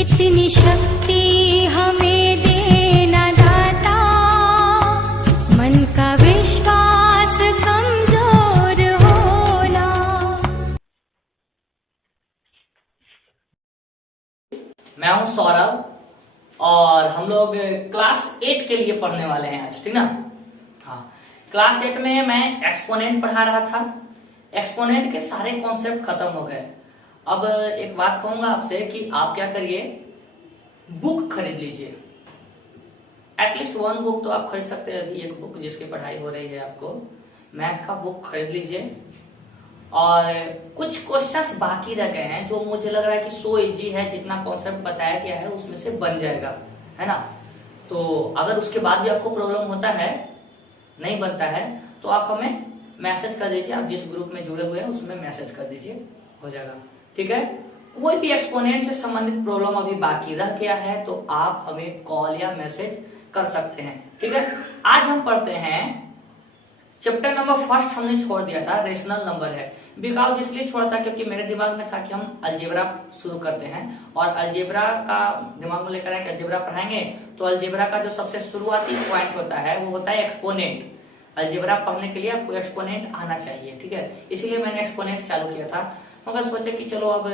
इतनी शक्ति हमें देना दाता, मन का विश्वास कमजोर होना। मैं हूं सौरभ और हम लोग क्लास 8 के लिए पढ़ने वाले हैं आज, ठीक ना। हाँ, क्लास 8 में मैं एक्सपोनेंट पढ़ा रहा था। एक्सपोनेंट के सारे कॉन्सेप्ट खत्म हो गए। अब एक बात कहूंगा आपसे कि आप क्या करिए, बुक खरीद लीजिए। एटलीस्ट 1 बुक तो आप खरीद सकते हैं। अभी एक बुक जिसकी पढ़ाई हो रही है, आपको मैथ का बुक खरीद लीजिए। और कुछ क्वेश्चंस बाकी रह गए हैं जो मुझे लग रहा है कि सो इजी है, जितना कॉन्सेप्ट बताया गया है उसमें से बन जाएगा, है ना। तो अगर उसके बाद भी आपको प्रॉब्लम होता है, नहीं बनता है, तो आप हमें मैसेज कर दीजिए। आप जिस ग्रुप में जुड़े हुए हैं उसमें मैसेज कर दीजिए, हो जाएगा, ठीक है। कोई भी एक्सपोनेंट से संबंधित प्रॉब्लम अभी बाकी रह गया है तो आप हमें कॉल या मैसेज कर सकते हैं, ठीक है। आज हम पढ़ते हैं चैप्टर नंबर 1। हमने छोड़ दिया था रेशनल नंबर है। बिकॉज इसलिए छोड़ा था क्योंकि मेरे दिमाग में था कि हम अलजेब्रा शुरू करते हैं और अलजेब्रा का दिमाग में लेकर आए कि अलजेब्रा पढ़ाएंगे। तो अलजेब्रा का जो सबसे शुरुआती पॉइंट होता है वो होता है एक्सपोनेंट। अलजेब्रा पढ़ने के लिए आपको एक्सपोनेंट आना चाहिए, ठीक है। इसीलिए मैंने एक्सपोनेंट चालू किया था। मगर सोचा कि चलो अब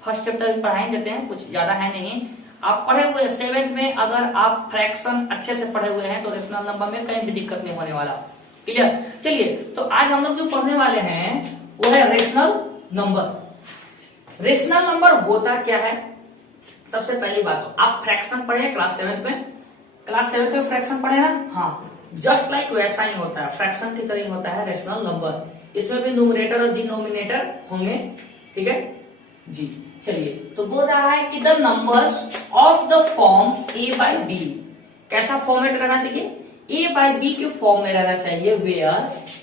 फर्स्ट चैप्टर पढ़ाई देते हैं, कुछ ज्यादा है नहीं। आप पढ़े हुए 7th में अगर आप फ्रैक्शन अच्छे से पढ़े हुए हैं तो रेशनल नंबर में कहीं भी दिक्कत नहीं होने वाला, क्लियर। चलिए, तो आज हम लोग जो पढ़ने वाले हैं वो है रेशनल नंबर। रेशनल नंबर होता क्या है, सबसे पहली बात तो आप फ्रैक्शन पढ़े क्लास 7th में। क्लास 7th में फ्रैक्शन पढ़े ना, हाँ, जस्ट लाइक वैसा ही होता है, फ्रैक्शन की तरह ही होता है रेशनल नंबर। इसमें भी न्यूमरेटर और डिनोमिनेटर होंगे, ठीक है जी। चलिए, तो बोल रहा है कि the numbers of the form a by B, कैसा फॉर्मेट रहना चाहिए, a बाई बी के फॉर्म में रहना चाहिए, where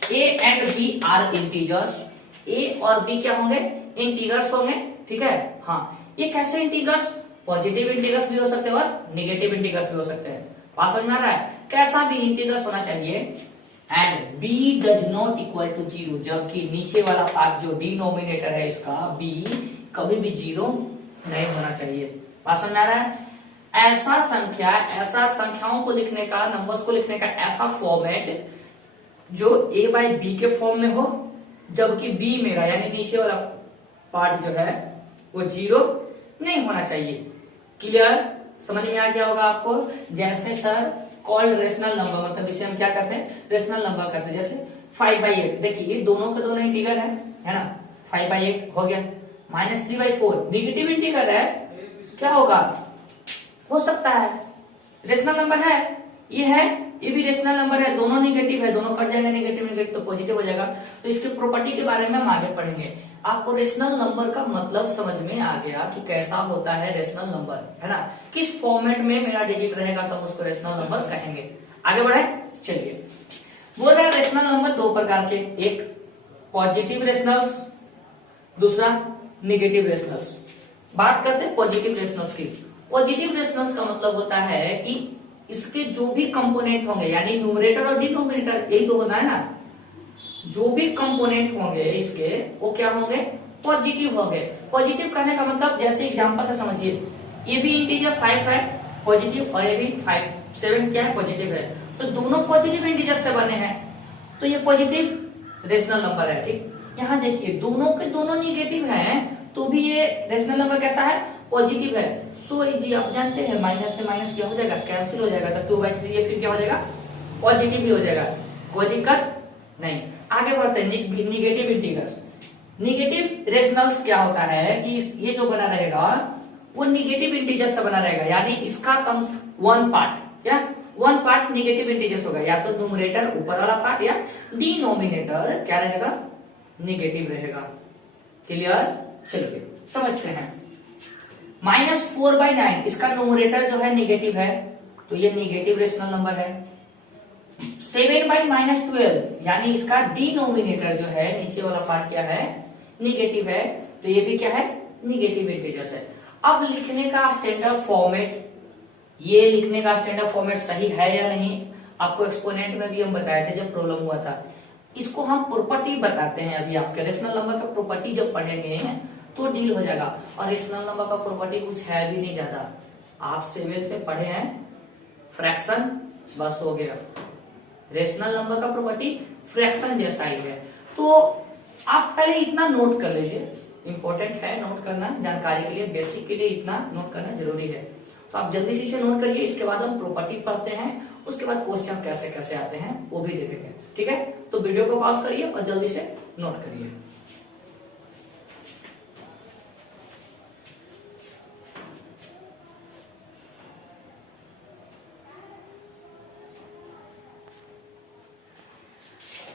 a and b are integers. a और b क्या होंगे, इंटीजर्स होंगे, ठीक है। हाँ, ये कैसे इंटीजर्स, पॉजिटिव इंटीजर्स भी हो सकते हैं और निगेटिव इंटीजर्स भी हो सकते हैं। बात समझ में आ रहा है, कैसा भी इंटीजर्स होना चाहिए। And b does not equal to 0, जबकि नीचे वाला पार्ट जो डिनोमिनेटर है इसका b कभी भी 0 नहीं होना चाहिए। बात समझ में आ रहा है। ऐसा संख्या, ऐसा संख्याओं को लिखने का, नंबर्स को लिखने का ऐसा फॉर्मेट जो a बाई बी के फॉर्म में हो, जबकि b मेरा यानी नीचे वाला पार्ट जो है वो 0 नहीं होना चाहिए। क्लियर, समझ में आ गया होगा आपको। जैसे सर कॉल्ड रेशनल नंबर, मतलब जिसे हम क्या करते हैं, रेशनल नंबर करते हैं। जैसे 5/8, देखिए ये दोनों के दोनों इंटीजर है ना। 5/8 हो गया, -3/4 निगेटिव इंटीजर है, क्या होगा, हो सकता है रेशनल नंबर है, ये है, ये भी रेशनल नंबर है, दोनों निगेटिव है, दोनों कट जाएगा, निगेटिव निगेटिव तो पॉजिटिव हो जाएगा। तो इसकी प्रॉपर्टी के बारे में हम आगे पढ़ेंगे। आपको रेशनल नंबर का मतलब समझ में आ गया कि कैसा होता है रेशनल नंबर, है ना। किस फॉर्मेट में मेरा डिजिट रहेगा तो हम उसको रेशनल नंबर कहेंगे। आगे बढ़े, चलिए। बोल रहे हैं रेशनल नंबर 2 प्रकार के, एक पॉजिटिव रेशनल्स, दूसरा निगेटिव रेशनल्स। बात करते हैं पॉजिटिव रेशनल्स की। पॉजिटिव रेशनल्स का मतलब होता है कि इसके जो भी कंपोनेंट होंगे, यानी न्यूमरेटर और डिनोमिनेटर, यही तो होता है ना, जो भी कंपोनेंट होंगे इसके वो क्या होंगे, पॉजिटिव होंगे। पॉजिटिव करने का मतलब, जैसे एग्जांपल से समझिए, ये भी इंटीजर 5 है पॉजिटिव और ये भी 7 क्या है, पॉजिटिव है। तो दोनों पॉजिटिव इंटीजर से बने हैं, तो ये पॉजिटिव रेशनल नंबर है, ठीक। यहाँ देखिए दोनों के दोनों निगेटिव हैं तो भी ये रेशनल नंबर कैसा है, पॉजिटिव है। सो इजी, आप जानते हैं माइनस से माइनस क्या हो जाएगा, कैंसिल हो जाएगा। तो 2/3 ये फिर क्या हो जाएगा, पॉजिटिव ही हो जाएगा, कोई दिक्कत नहीं। आगे बढ़ते हैं निगेटिव इंटीजर्स। निगेटिव रेशनल्स क्या होता है कि ये जो बना रहेगा वो निगेटिव इंटीजर से बना रहेगा, यानी इसका कम 1 पार्ट, क्या 1 पार्ट निगेटिव इंटीजर्स होगा, या तो न्यूमरेटर ऊपर वाला पार्ट या डिनोमिनेटर क्या रहेगा, निगेटिव रहेगा। क्लियर, चलिए समझते हैं। -4/9 इसका न्यूमरेटर जो है निगेटिव है, तो ये निगेटिव रेशनल नंबर है। 7/-12 यानी इसका डिनोमिनेटर जो है, नीचे वाला पार्ट क्या है, निगेटिव है, तो ये भी क्या है, निगेटिव इंटीजर्स है। अब लिखने का स्टैंडर्ड फॉर्मेट, ये लिखने का स्टैंडर्ड फॉर्मेट सही है या नहीं, आपको एक्सपोनेंट में भी हम बताए थे जब प्रॉब्लम हुआ था। इसको हम प्रॉपर्टी बताते हैं। अभी आपके रेशनल नंबर का प्रॉपर्टी जब पढ़ेंगे तो डील हो जाएगा। और रेशनल नंबर का प्रॉपर्टी कुछ है भी नहीं ज्यादा, आप 7th में पढ़े हैं फ्रैक्शन, बस हो गया। रेशनल नंबर का प्रॉपर्टी फ्रैक्शन जैसा ही है। तो आप पहले इतना नोट कर लीजिए, इंपॉर्टेंट है नोट करना, जानकारी के लिए, बेसिक के लिए इतना नोट करना जरूरी है। तो आप जल्दी से इसे नोट करिए, इसके बाद हम प्रॉपर्टी पढ़ते हैं, उसके बाद क्वेश्चन कैसे कैसे आते हैं वो भी देखेंगे, ठीक है। तो वीडियो को पॉज करिए और जल्दी से नोट करिए।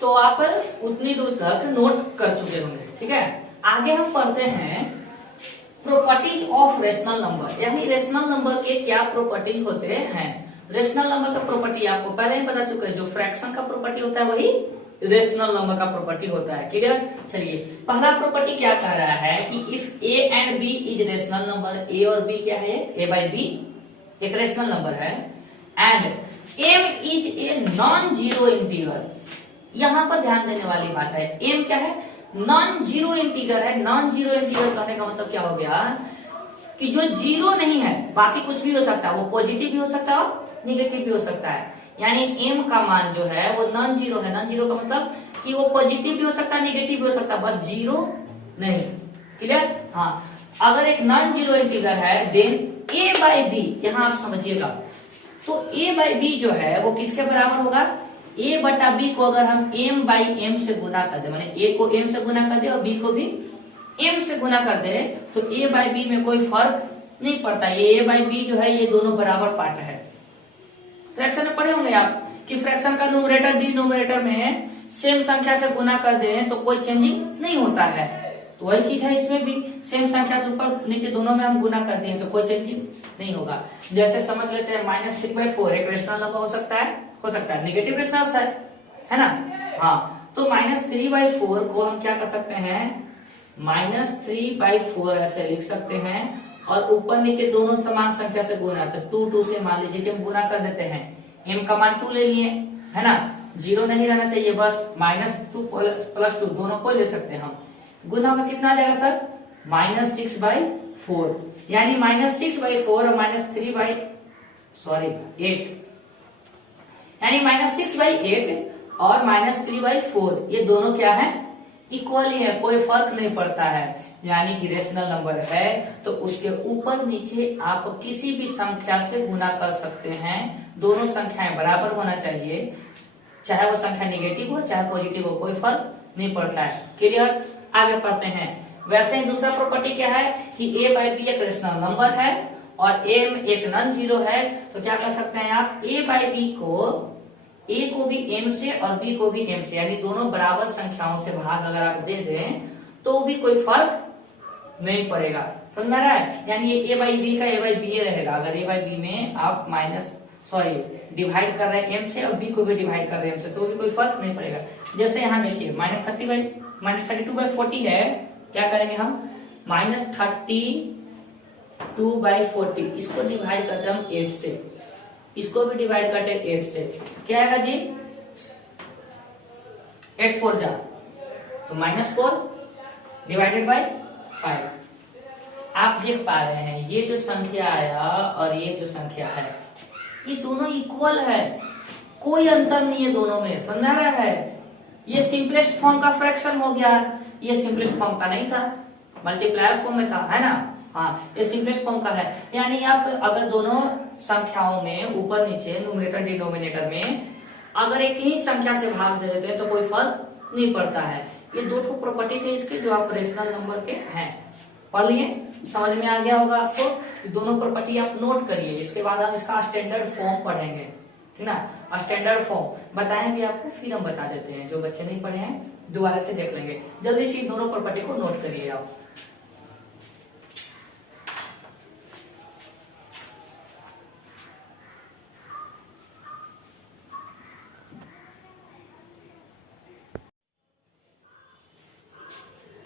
तो आप उतनी दूर तक नोट कर चुके होंगे, ठीक है। आगे हम पढ़ते हैं प्रॉपर्टीज ऑफ रेशनल नंबर, यानी रेशनल नंबर के क्या प्रॉपर्टीज होते हैं। रेशनल नंबर का प्रॉपर्टी आपको पहले ही बता चुके हैं, जो फ्रैक्शन का प्रॉपर्टी होता है वही रेशनल नंबर का प्रॉपर्टी होता है, क्लियर। चलिए पहला प्रॉपर्टी क्या कह रहा है कि if A and B is rational number, A और बी क्या है, ए बाई बी एक रेशनल नंबर है, and M is a non zero integer. यहां पर ध्यान देने वाली बात है, एम क्या है, नॉन जीरो इंटीगर है। नॉन जीरो इंटीगर कहने का मतलब क्या हो गया कि जो जीरो नहीं है, बाकी कुछ भी हो सकता है, वो पॉजिटिव भी हो सकता है और निगेटिव भी हो सकता है। यानी एम का मान जो है वो नॉन जीरो है। नॉन जीरो का मतलब कि वो पॉजिटिव भी हो सकता है, निगेटिव भी हो सकता है, बस जीरो नहीं, क्लियर। हाँ, अगर एक नॉन जीरो इंटीगर है देन ए बाई बी, यहां आप समझिएगा, तो ए बाई बी जो है वो किसके बराबर होगा, ए बटा बी को अगर हम एम बाई एम से गुना कर दे, माने ए को एम से गुना कर दे और बी को भी एम से गुना कर दे, तो ए बाई बी में कोई फर्क नहीं पड़ता। ये ए बाई बी जो है ये दोनों बराबर पार्ट है। फ्रैक्शन में पढ़े होंगे आप कि फ्रैक्शन का न्यूमरेटर डिनोमिनेटर में सेम संख्या से गुना कर दे तो कोई चेंजिंग नहीं होता है। तो वही चीज है इसमें भी, सेम संख्या से ऊपर नीचे दोनों में हम गुना कर दिए तो कोई चेंजिंग नहीं होगा। जैसे समझ लेते हैं -3/4 एक रेशनल नंबर हो सकता है, निगेटिव रेशनल है ना। हाँ, तो -3/4 को हम क्या कर सकते हैं, -3/4 ऐसे लिख सकते हैं और ऊपर नीचे दोनों समान संख्या से गुना, तो 2 से मान लीजिए कि हम गुना कर देते हैं। एम का मान 2 ले लिए, है ना, जीरो नहीं रहना चाहिए, बस -2 + 2 दोनों को ले सकते हैं हम। गुना में कितना आ जाएगा सर, -6/4, यानी -6/4 और -8, यानी -6/8 और -3/4 ये दोनों क्या है, इक्वल ही है, कोई फर्क नहीं पड़ता है। यानी कि रेशनल नंबर है तो उसके ऊपर नीचे आप किसी भी संख्या से गुना कर सकते हैं, दोनों संख्याएं बराबर होना चाहिए, चाहे वो संख्या निगेटिव हो चाहे पॉजिटिव हो, कोई फर्क नहीं पड़ता है, क्लियर। आगे पढ़ते हैं। वैसे ही दूसरा प्रॉपर्टी क्या है कि ए बाई बी एक रेशनल नंबर है और एम एक नॉन जीरो है, तो क्या कर सकते हैं आप, ए बाई बी को, ए को भी एम से और बी को भी एम से, यानी दोनों बराबर संख्याओं से भाग अगर आप दे दें तो भी कोई फर्क नहीं पड़ेगा, समझ में आ रहा है। यानी ये ए बाई बी का ए बाई बी रहेगा। अगर ए बाई बी में आप डिवाइड कर रहे हैं एम से और बी को भी डिवाइड कर रहे हैं एम से, तो भी कोई फर्क नहीं पड़ेगा। जैसे यहाँ देखिए -32/40 है, क्या करेंगे हम, -32/40 इसको डिवाइड करते हैं हम 8 से, इसको भी डिवाइड करते हैं 8 से, क्या आएगा जी, 8 4 जा तो -4 डिवाइडेड बाय 5। आप देख पा रहे हैं ये जो संख्या आया और ये जो संख्या है ये दोनों इक्वल है, कोई अंतर नहीं है दोनों में, समझ आ रहा है। ये सिंपलेस्ट फॉर्म का फ्रैक्शन हो गया, ये सिंपलेस्ट फॉर्म का नहीं था, मल्टीप्लायर फॉर्म में था, है ना। हाँ, ये सिंपलेस्ट फॉर्म का है। यानी आप अगर दोनों संख्याओं में ऊपर नीचे न्यूमरेटर डिनोमिनेटर में अगर एक ही संख्या से भाग दे देते हैं तो कोई फर्क नहीं पड़ता है। ये दो प्रॉपर्टी थे इसके जो आप रेशनल नंबर के हैं, पढ़ लिए, समझ में आ गया होगा आपको। दोनों प्रॉपर्टी आप नोट करिए, इसके बाद हम इसका स्टैंडर्ड फॉर्म पढ़ेंगे, ठीक ना। स्टैंडर्ड फॉर्म बताएंगे आपको, फिर हम बता देते हैं, जो बच्चे नहीं पढ़े हैं दोबारा से देख लेंगे। जल्दी से दोनों प्रॉपर्टी को नोट करिए आप।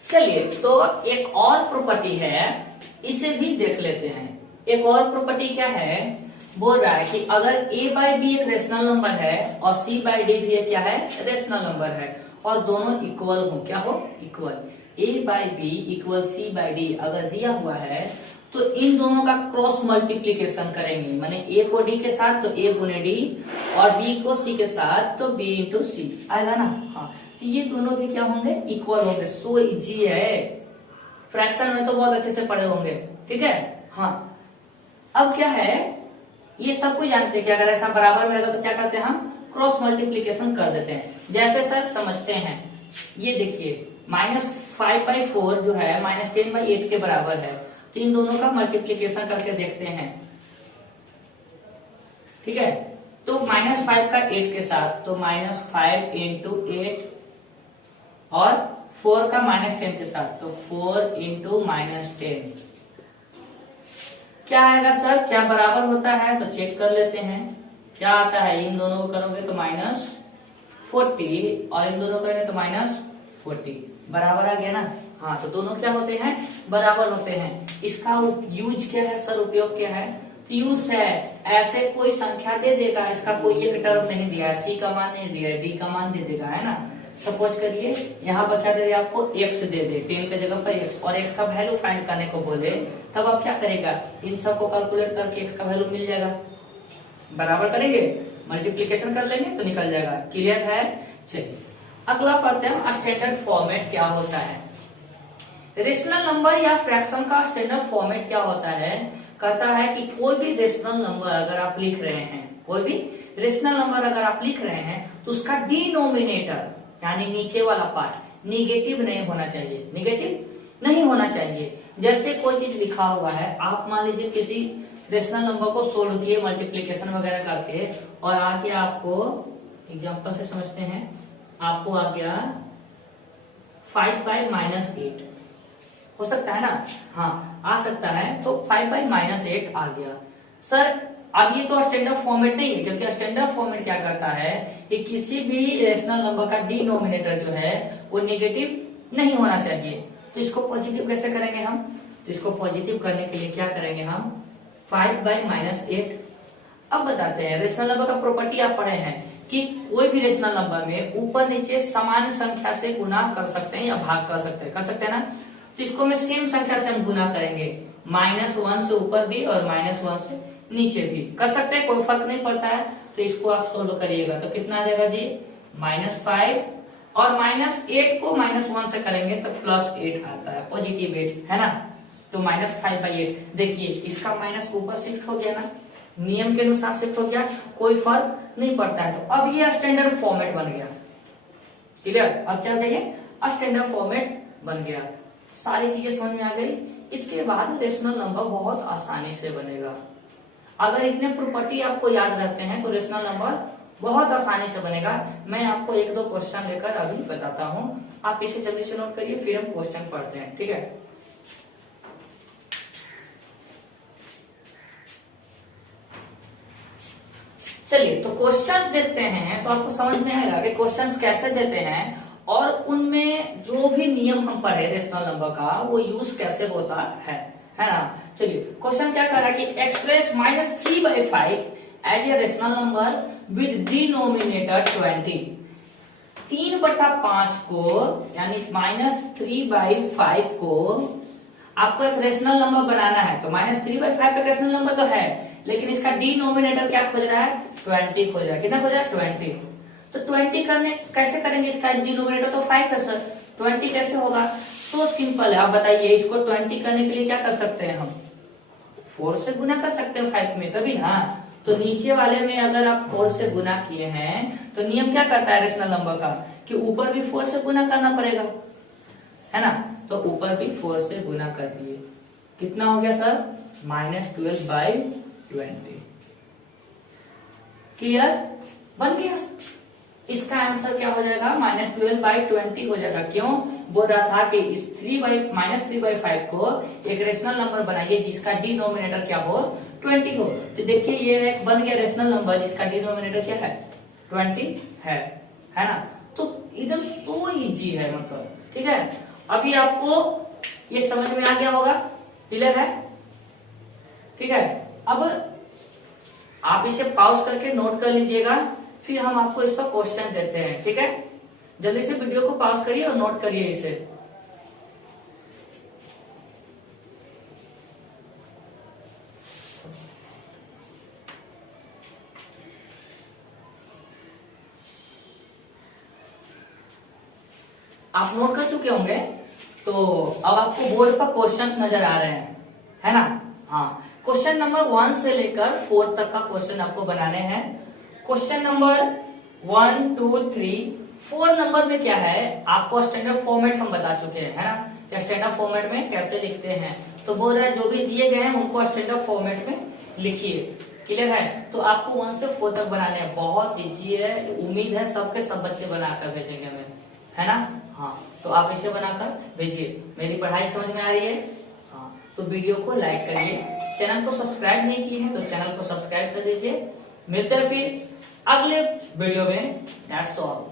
चलिए, तो एक और प्रॉपर्टी है, इसे भी देख लेते हैं। एक और प्रॉपर्टी क्या है, बोल रहा है कि अगर ए बाई बी एक रेशनल नंबर है और सी बाई डी भी क्या है, रेशनल नंबर है, और दोनों इक्वल हो, क्या हो, इक्वल, a/b इक्वल c/d अगर दिया हुआ है तो इन दोनों का क्रॉस मल्टीप्लीकेशन करेंगे, माने a को d के साथ तो a गुने d और b को c के साथ तो b इंटू c आएगा ना। हाँ, तो ये दोनों भी क्या होंगे, इक्वल होंगे। सो इजी है, फ्रैक्शन में तो बहुत अच्छे से पढ़े होंगे, ठीक है। हाँ, अब क्या है, ये सब कुछ जानते हैं कि अगर ऐसा बराबर में रहेगा तो क्या करते हैं, हम क्रॉस मल्टीप्लीकेशन कर देते हैं। जैसे सर समझते हैं, ये देखिए -5/4 जो है -10/8 के बराबर है, तो इन दोनों का मल्टीप्लीकेशन करके देखते हैं, ठीक है। तो -5 का 8 के साथ तो -5 इंटू 8 और 4 का -10 के साथ तो 4 इंटू -10 क्या आएगा सर, क्या बराबर होता है, तो चेक कर लेते हैं क्या आता है। इन दोनों को करोगे तो -40 और इन दोनों को करेंगे तो -40 बराबर आ गया ना। हाँ, तो दोनों क्या होते हैं, बराबर होते हैं। इसका यूज क्या है सर, उपयोग क्या है, तो यूज है ऐसे कोई संख्या दे देगा, इसका कोई एक टर्म नहीं दिया है, सी का मान नहीं दिया है, डी का मान दे देगा, है ना। सपोज करिए यहाँ पर क्या दे दे आपको, x दे दे, 10 की जगह पर x, और x का वैल्यू फाइंड करने को बोले, तब आप क्या करेगा, इन सबको कैलकुलेट करके x का वैल्यू मिल जाएगा, बराबर करेंगे, मल्टीप्लीकेशन कर लेंगे तो निकल जाएगा। क्लियर है। चलिए अगला पढ़ते हैं, स्टैंडर्ड फॉर्मेट क्या होता है। रेशनल नंबर या फ्रैक्शन का स्टैंडर्ड फॉर्मेट क्या होता है, कहता है कि कोई भी रेशनल नंबर अगर आप लिख रहे हैं, कोई भी रेशनल नंबर अगर आप लिख रहे हैं तो उसका डिनोमिनेटर यानी नीचे वाला पार्ट निगेटिव नहीं होना चाहिए, निगेटिव नहीं होना चाहिए। जैसे कोई चीज लिखा हुआ है, आप मान लीजिए किसी रेशनल नंबर को सोल्व किए मल्टीप्लीकेशन वगैरह करके, और आगे आपको एग्जांपल से समझते हैं, आपको आ गया 5/-8 हो सकता है ना, हाँ आ सकता है, तो 5/-8 आ गया सर। अब ये तो स्टैंडर्ड फॉर्मेट नहीं है, क्योंकि स्टैंडर्ड फॉर्मेट क्या करता है कि किसी भी रेशनल नंबर का डिनोमिनेटर जो है वो नेगेटिव नहीं होना चाहिए। तो इसको पॉजिटिव कैसे करेंगे हम, तो इसको पॉजिटिव करने के लिए क्या करेंगे हम, 5/-8। अब बताते हैं, रेशनल नंबर का प्रॉपर्टी आप पढ़े हैं कि कोई भी रेशनल नंबर में ऊपर नीचे समान संख्या से गुना कर सकते हैं या भाग कर सकते हैं ना। तो इसको में सेम संख्या से हम गुना करेंगे, -1 से ऊपर भी और -1 से नीचे भी कर सकते हैं, कोई फर्क नहीं पड़ता है। तो इसको आप सोल्व करिएगा तो कितना आ जाएगा जी, -5 और -8 को -1 से करेंगे तो +8 आता है, पॉजिटिव 8 है ना। तो -5/8 देखिए, इसका माइनस ऊपर शिफ्ट हो गया ना, नियम के अनुसार शिफ्ट हो गया, कोई फर्क नहीं पड़ता है। तो अब ये स्टैंडर्ड फॉर्मेट बन गया। क्लियर, अब क्या हो गया, ये स्टैंडर्ड फॉर्मेट बन गया। सारी चीजें समझ में आ गई। इसके बाद रेशनल नंबर बहुत आसानी से बनेगा। अगर इतने प्रॉपर्टी आपको याद रखते हैं तो रेशनल नंबर बहुत आसानी से बनेगा। मैं आपको 1-2 क्वेश्चन लेकर अभी बताता हूं, आप इसे जल्दी से नोट करिए, फिर हम क्वेश्चन पढ़ते हैं, ठीक है। चलिए तो क्वेश्चंस देखते हैं, तो आपको समझ में आएगा कि क्वेश्चंस कैसे देते हैं और उनमें जो भी नियम हम पढ़े रेशनल नंबर का वो यूज कैसे होता है ना। चलिए क्वेश्चन क्या कर रहा है कि express -3/5 as a rational number with denominator 20। 3/5 को यानी -3/5 को आपको एक रेशनल नंबर बनाना है। तो -3/5 एक रेशनल नंबर तो है, लेकिन इसका डिनोमिनेटर क्या खोज रहा है, 20 खोज रहा है। कितना खोज रहा है, 20। तो 20 करने कैसे करेंगे, इसका डिनोमिनेटर तो 5 है सर, 20 कैसे होगा, तो सिंपल है। आप बताइए, इसको 20 करने के लिए क्या कर सकते हैं हम, 4 से गुना कर सकते हैं 5 में, तभी ना। तो नीचे वाले में अगर आप 4 से गुना किए हैं तो नियम क्या करता है रेशनल नंबर का कि ऊपर भी 4 से गुना करना पड़ेगा, है ना। तो ऊपर भी 4 से गुना कर दिए, कितना हो गया सर, -12/20। क्लियर, बन गया। इसका आंसर क्या हो जाएगा, -12/20 हो जाएगा। क्यों, बोल रहा था कि इस -3/5 को एक रेशनल नंबर बनाइए जिसका डिनोमिनेटर क्या हो, 20 हो। तो देखिए ये एक बन गया रेशनल नंबर जिसका डिनोमिनेटर क्या है, 20 है ना। तो एकदम सो इजी है, मतलब ठीक है। अभी आपको ये समझ में आ गया होगा, क्लियर है, ठीक है। अब आप इसे पॉज करके नोट कर लीजिएगा, फिर हम आपको इस पर क्वेश्चन देते हैं, ठीक है। जल्दी से वीडियो को पॉज करिए और नोट करिए इसे। आप नोट कर चुके होंगे, तो अब आपको बोर्ड पर क्वेश्चंस नजर आ रहे हैं, है ना। हाँ, क्वेश्चन नंबर 1 से लेकर 4 तक का क्वेश्चन आपको बनाने हैं। क्वेश्चन नंबर 1, 2, 3, 4 नंबर में क्या है, आपको स्टैंडर्ड फॉर्मेट हम बता चुके हैं, है ना, कि स्टैंडर्ड फॉर्मेट में कैसे लिखते हैं। तो बोल रहा है जो भी दिए गए हैं उनको स्टैंडर्ड फॉर्मेट में लिखिए। क्लियर है। तो आपको 1 से 4 तक बनाने हैं, बहुत इजी है, उम्मीद है सबके सब बच्चे बनाकर भेजेंगे हमें, है ना। हाँ, तो आप इसे बनाकर भेजिए। मेरी पढ़ाई समझ में आ रही है। हाँ, तो वीडियो को लाइक करिए, चैनल को सब्सक्राइब नहीं किए हैं तो चैनल को सब्सक्राइब कर दीजिए। मिलते हैं फिर अगले वीडियो में। That's all.